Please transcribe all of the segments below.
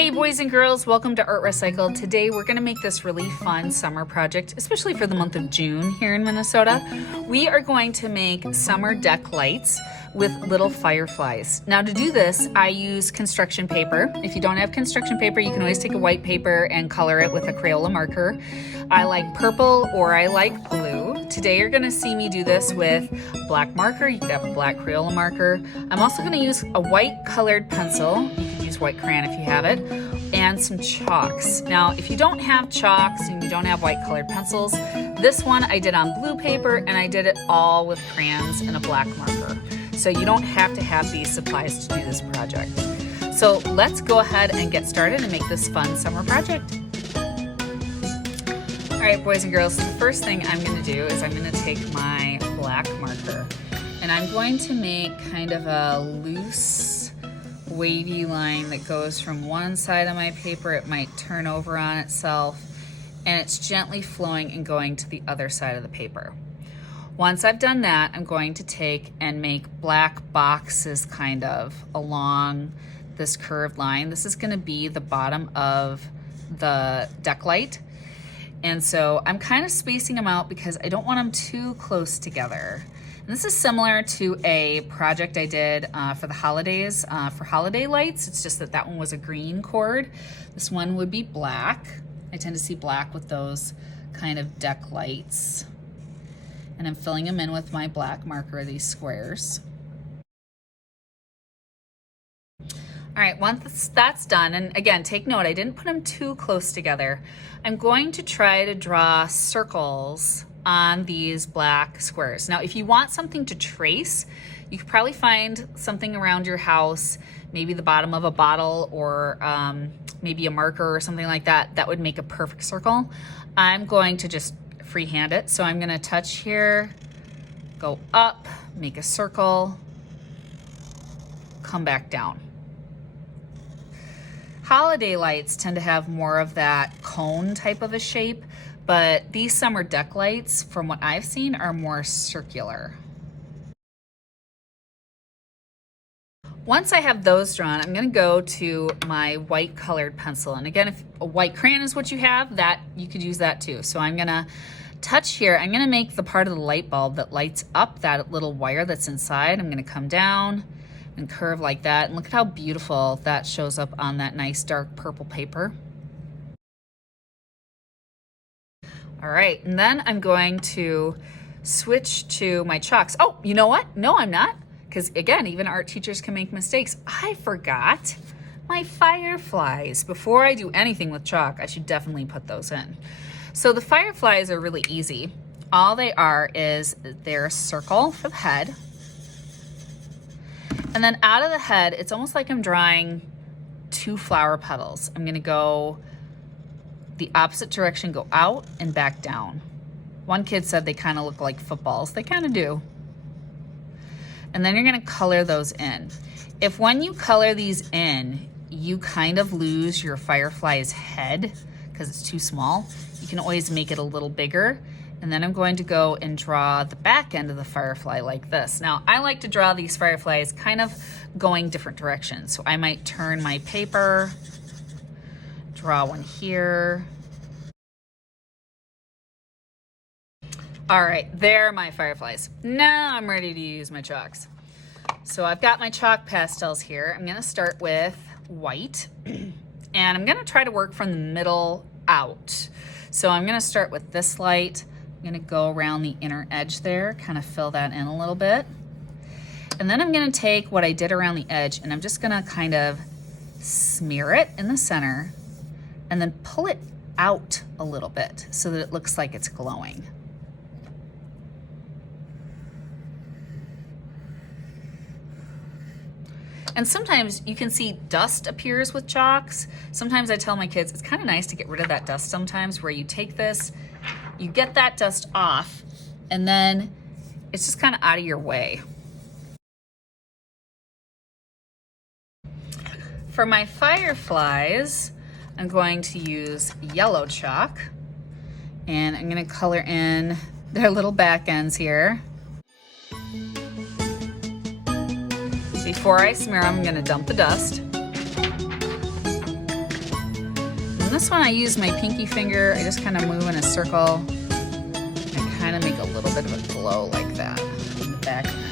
Hey boys and girls, welcome to Art Recycled. Today we're going to make this really fun summer project, especially for the month of June here in Minnesota. We are going to make summer deck lights with little fireflies. Now to do this, I use construction paper. If you don't have construction paper, you can always take a white paper and color it with a Crayola marker. I like purple or I like blue. Today you're going to see me do this with black marker. You could have a black Crayola marker. I'm also going to use a white colored pencil. You could use white crayon if you have it, and some chalks. Now, if you don't have chalks and you don't have white colored pencils, this one I did on blue paper and I did it all with crayons and a black marker. So you don't have to have these supplies to do this project. So let's go ahead and get started and make this fun summer project. All right, boys and girls, so the first thing I'm gonna do is I'm gonna take my black marker and I'm going to make kind of a loose, wavy line that goes from one side of my paper. It might turn over on itself, and it's gently flowing and going to the other side of the paper. Once I've done that, I'm going to take and make black boxes kind of along this curved line. This is going to be the bottom of the deck light. And so I'm kind of spacing them out because I don't want them too close together. And this is similar to a project I did for the holidays, for holiday lights. It's just that that one was a green cord. This one would be black. I tend to see black with those kind of deck lights. And I'm filling them in with my black marker, these squares. All right, once that's done, and again, take note, I didn't put them too close together. I'm going to try to draw circles on these black squares. Now, if you want something to trace, you could probably find something around your house, maybe the bottom of a bottle or maybe a marker or something like that. That would make a perfect circle. I'm going to just freehand it. So I'm going to touch here, go up, make a circle, come back down. Holiday lights tend to have more of that cone type of a shape, but these summer deck lights, from what I've seen, are more circular. Once I have those drawn, I'm going to go to my white colored pencil. And again, if a white crayon is what you have, that you could use that too. So I'm going to touch here. I'm going to make the part of the light bulb that lights up that little wire that's inside. I'm going to come down and curve like that. And look at how beautiful that shows up on that nice dark purple paper. All right, and then I'm going to switch to my chalks. Oh, you know what? No, I'm not. Because again, even art teachers can make mistakes. I forgot my fireflies. Before I do anything with chalk, I should definitely put those in. So the fireflies are really easy. All they are is they're a circle for the head. And then out of the head, it's almost like I'm drawing two flower petals. I'm gonna go the opposite direction, go out and back down. One kid said they kind of look like footballs. They kind of do. And then you're gonna color those in. If when you color these in, you kind of lose your firefly's head because it's too small, you can always make it a little bigger. And then I'm going to go and draw the back end of the firefly like this. Now, I like to draw these fireflies kind of going different directions. So I might turn my paper, draw one here. All right, there are my fireflies. Now I'm ready to use my chalks. So I've got my chalk pastels here. I'm gonna start with white and I'm gonna try to work from the middle out. So I'm gonna start with this light. I'm gonna go around the inner edge there, kind of fill that in a little bit. And then I'm gonna take what I did around the edge and I'm just gonna kind of smear it in the center and then pull it out a little bit so that it looks like it's glowing. And sometimes you can see dust appears with chalks. Sometimes I tell my kids, it's kind of nice to get rid of that dust sometimes, where you take this, you get that dust off, and then it's just kind of out of your way. For my fireflies, I'm going to use yellow chalk, and I'm gonna color in their little back ends here. Before I smear them, I'm gonna dump the dust. on this one I use my pinky finger. I just kind of move in a circle and kind of make a little bit of a glow like that in the back end.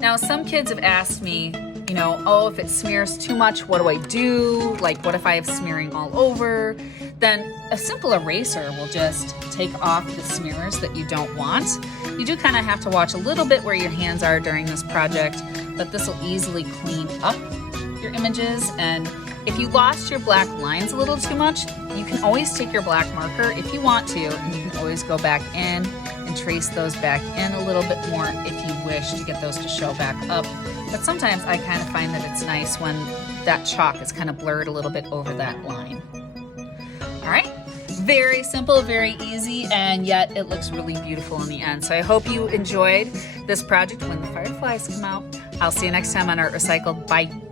Now, some kids have asked me, you know, oh, if it smears too much, what do I do? Like, what if I have smearing all over? Then a simple eraser will just take off the smears that you don't want. You do kind of have to watch a little bit where your hands are during this project, but this will easily clean up your images. And if you lost your black lines a little too much, you can always take your black marker if you want to, and you can always go back in and trace those back in a little bit more if you wish to get those to show back up. But sometimes I kind of find that it's nice when that chalk is kind of blurred a little bit over that line. All right, very simple, very easy, and yet it looks really beautiful in the end. So I hope you enjoyed this project when the Fireflies come out. I'll see you next time on Art Recycled. Bye.